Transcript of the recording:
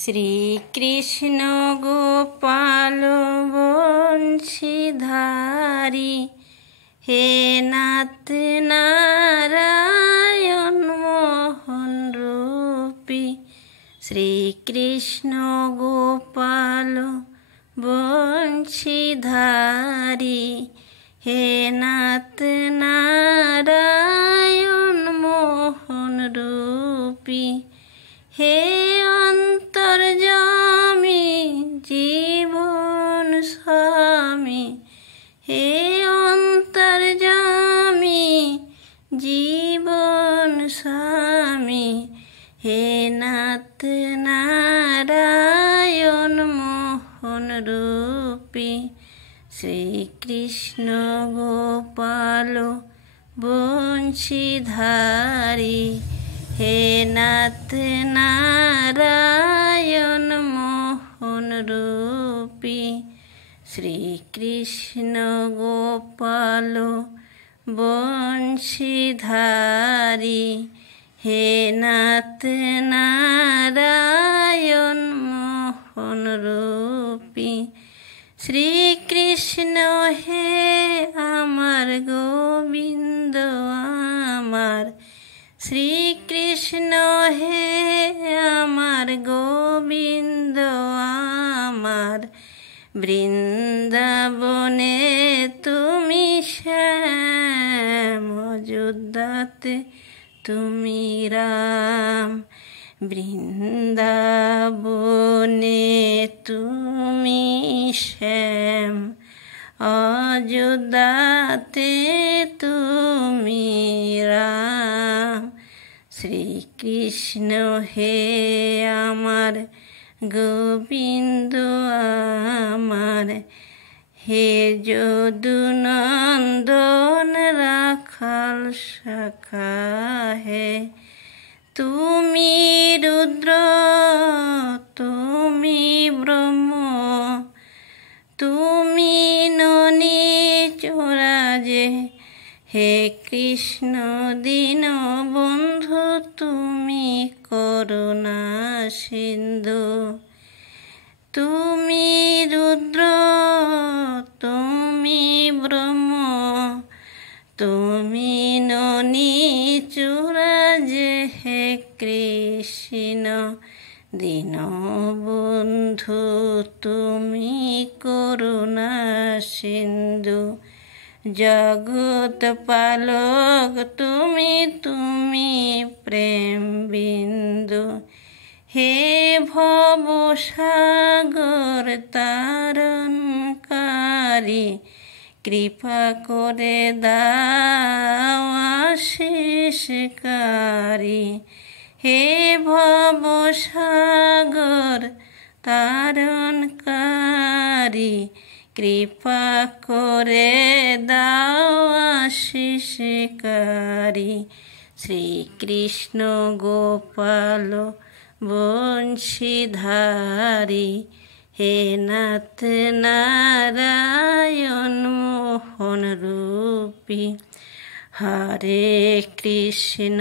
শ্রীকৃষ্ণ গোপাল বংশীধারী, হে নাথ নারায়ণ মোহন রূপী। শ্রীকৃষ্ণ গোপাল বংশীধারী, হে নাথ নারায়ণ মোহন রূপী। হে অন্তর্যামী জীবন স্বামী, হে অন্তর্যামী জীবন স্বামী, হে নাথ নারায়ণ মোহন রূপী। শ্রীকৃষ্ণ গোপাল বংশীধারী, হে নাথ নারায়ণ মোহন রূপী। শ্রীকৃষ্ণ গোপাল বংশীধারী, হে নাথ নারায়ণ মোহন রূপী। শ্রীকৃষ্ণ হে আমার গোবিন্দ আমার, শ্রীকৃষ্ণ হে আমার গোবিন্দ আমার। বৃন্দাবনে তুমি শ্যাম, অযোধ্যাতে তুমি রাম। বৃন্দাবনে তুমি শ্যাম, অযোধ্যাতে তুমি রাম। শ্রীকৃষ্ণ হে আমার গোবিন্দ আমার, হে যদুনন্দন রাখাল শাখা হে। তুমি রুদ্র তুমি ব্রহ্ম, তুমি ননি চোরাজে। হে কৃষ্ণ দীন বন্ধু তুমি করুণা সিন্ধু। তুমি রুদ্র তুমি ব্রহ্ম, তুমি ননি চোরাজে। হে কৃষ্ণ দীন বন্ধু তুমি করুণা সিন্ধু। জগৎ পালক তুমি তুমি প্রেম বিন্দু। হে ভব সাগর তারণকারী, কৃপা করে দাও আশিসকারী। হে ভব সাগর তারণকারী, কৃপা করে দাও আশিসকারী। শ্রীকৃষ্ণ গোপাল বংশীধারী, হে নাথ নারায়ণ মোহন রূপী। হরে কৃষ্ণ